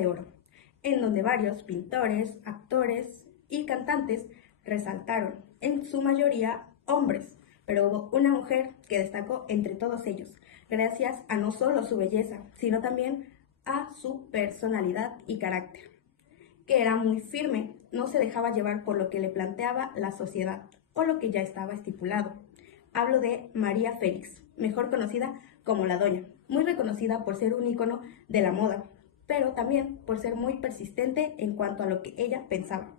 de oro, en donde varios pintores, actores y cantantes resaltaron, en su mayoría hombres, pero hubo una mujer que destacó entre todos ellos, gracias a no solo su belleza, sino también a su personalidad y carácter, que era muy firme, no se dejaba llevar por lo que le planteaba la sociedad o lo que ya estaba estipulado. Hablo de María Félix, mejor conocida como la Doña, muy reconocida por ser un ícono de la moda, pero también por ser muy persistente en cuanto a lo que ella pensaba.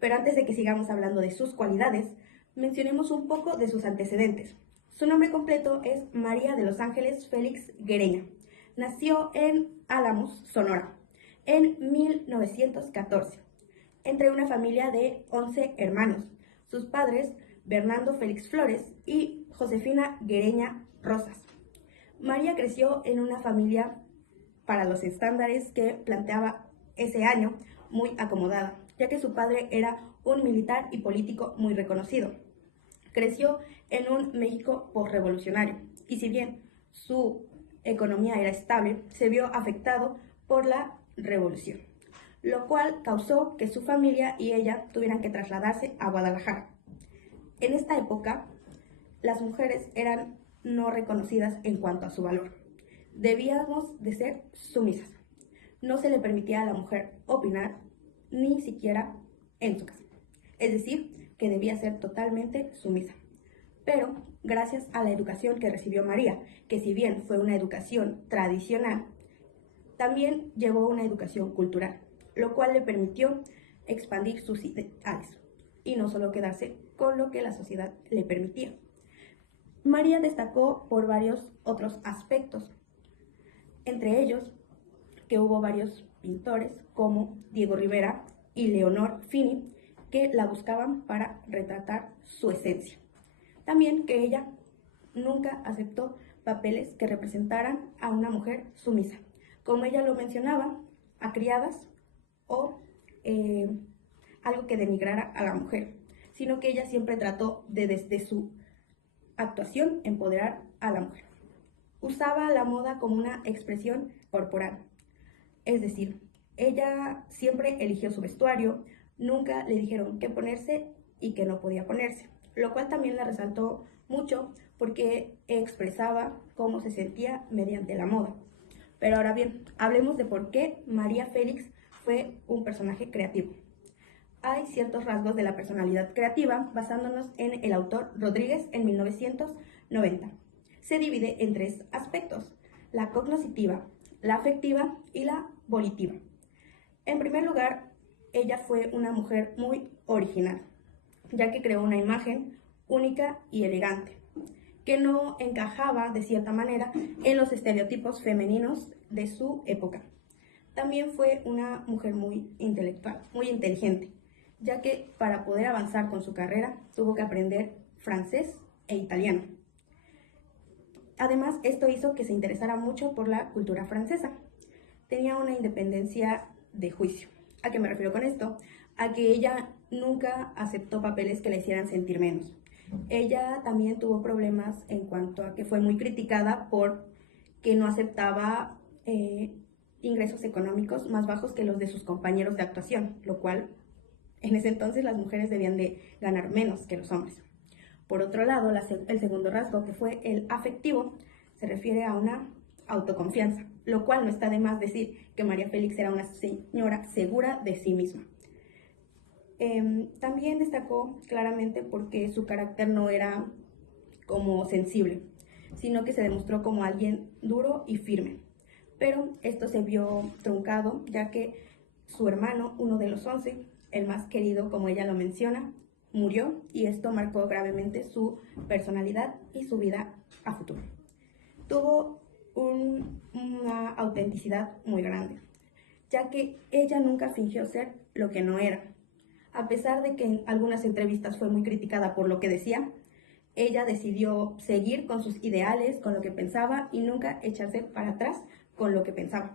Pero antes de que sigamos hablando de sus cualidades, mencionemos un poco de sus antecedentes. Su nombre completo es María de los Ángeles Félix Guereña. Nació en Álamos, Sonora, en 1914, entre una familia de 11 hermanos. Sus padres, Bernardo Félix Flores y Josefina Guereña Rosas. María creció en una familia, para los estándares que planteaba ese año, muy acomodada, ya que su padre era un militar y político muy reconocido. Creció en un México postrevolucionario y si bien su economía era estable, se vio afectado por la revolución, lo cual causó que su familia y ella tuvieran que trasladarse a Guadalajara. En esta época, las mujeres eran no reconocidas en cuanto a su valor. Debíamos de ser sumisas. No se le permitía a la mujer opinar ni siquiera en su casa. Es decir, que debía ser totalmente sumisa. Pero gracias a la educación que recibió María, que si bien fue una educación tradicional, también llevó una educación cultural, lo cual le permitió expandir sus ideales y no solo quedarse con lo que la sociedad le permitía. María destacó por varios otros aspectos, entre ellos que hubo varios pintores como Diego Rivera y Leonor Fini que la buscaban para retratar su esencia. También que ella nunca aceptó papeles que representaran a una mujer sumisa, como ella lo mencionaba, a criadas o algo que denigrara a la mujer, sino que ella siempre trató de, desde su actuación, empoderar a la mujer. Usaba la moda como una expresión corporal, es decir, ella siempre eligió su vestuario, nunca le dijeron qué ponerse y qué no podía ponerse, lo cual también la resaltó mucho porque expresaba cómo se sentía mediante la moda. Pero ahora bien, hablemos de por qué María Félix fue un personaje creativo. Hay ciertos rasgos de la personalidad creativa basándonos en el autor Rodríguez en 1990. Se divide en tres aspectos: la cognoscitiva, la afectiva y la volitiva. En primer lugar, ella fue una mujer muy original, ya que creó una imagen única y elegante, que no encajaba de cierta manera en los estereotipos femeninos de su época. También fue una mujer muy intelectual, muy inteligente, ya que para poder avanzar con su carrera tuvo que aprender francés e italiano. Además, esto hizo que se interesara mucho por la cultura francesa. Tenía una independencia de juicio. ¿A qué me refiero con esto? A que ella nunca aceptó papeles que la hicieran sentir menos. Ella también tuvo problemas en cuanto a que fue muy criticada por que no aceptaba ingresos económicos más bajos que los de sus compañeros de actuación, lo cual en ese entonces las mujeres debían de ganar menos que los hombres. Por otro lado, el segundo rasgo, que fue el afectivo, se refiere a una autoconfianza, lo cual no está de más decir que María Félix era una señora segura de sí misma. También destacó claramente porque su carácter no era como sensible, sino que se demostró como alguien duro y firme. Pero esto se vio truncado, ya que su hermano, uno de los 11, el más querido, como ella lo menciona, murió, y esto marcó gravemente su personalidad y su vida a futuro. Tuvo una autenticidad muy grande, ya que ella nunca fingió ser lo que no era. A pesar de que en algunas entrevistas fue muy criticada por lo que decía, ella decidió seguir con sus ideales, con lo que pensaba, y nunca echarse para atrás con lo que pensaba.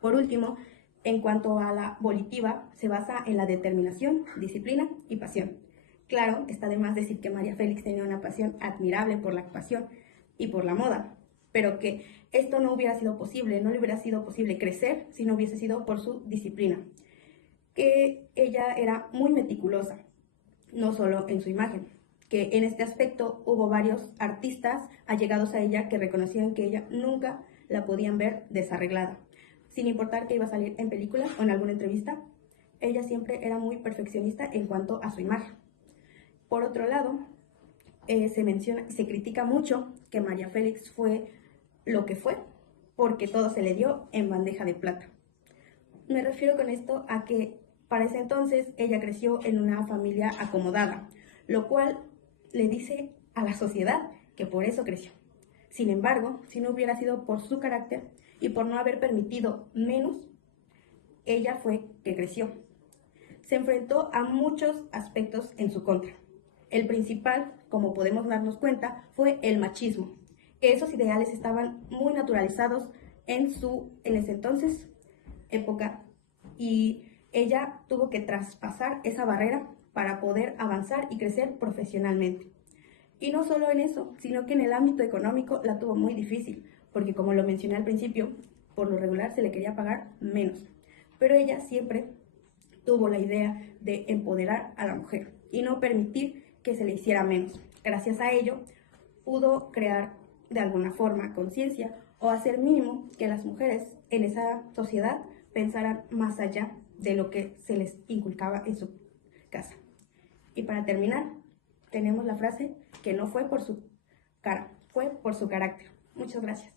Por último, en cuanto a la volitiva, se basa en la determinación, disciplina y pasión. Claro, está de más decir que María Félix tenía una pasión admirable por la actuación y por la moda, pero que esto no hubiera sido posible, no le hubiera sido posible crecer si no hubiese sido por su disciplina, que ella era muy meticulosa, no solo en su imagen, que en este aspecto hubo varios artistas allegados a ella que reconocían que ella nunca la podían ver desarreglada, sin importar que iba a salir en películas o en alguna entrevista. Ella siempre era muy perfeccionista en cuanto a su imagen. Por otro lado, se menciona y se critica mucho que María Félix fue lo que fue porque todo se le dio en bandeja de plata. Me refiero con esto a que para ese entonces ella creció en una familia acomodada, lo cual le dice a la sociedad que por eso creció. Sin embargo, si no hubiera sido por su carácter y por no haber permitido menos, ella fue que creció. Se enfrentó a muchos aspectos en su contra. El principal, como podemos darnos cuenta, fue el machismo, que esos ideales estaban muy naturalizados en ese entonces época, y ella tuvo que traspasar esa barrera para poder avanzar y crecer profesionalmente. Y no solo en eso, sino que en el ámbito económico la tuvo muy difícil, porque como lo mencioné al principio, por lo regular se le quería pagar menos. Pero ella siempre tuvo la idea de empoderar a la mujer y no permitir que se le hiciera menos. Gracias a ello, pudo crear de alguna forma conciencia o hacer mínimo que las mujeres en esa sociedad pensaran más allá de lo que se les inculcaba en su casa. Y para terminar, tenemos la frase que no fue por su cara, fue por su carácter. Muchas gracias.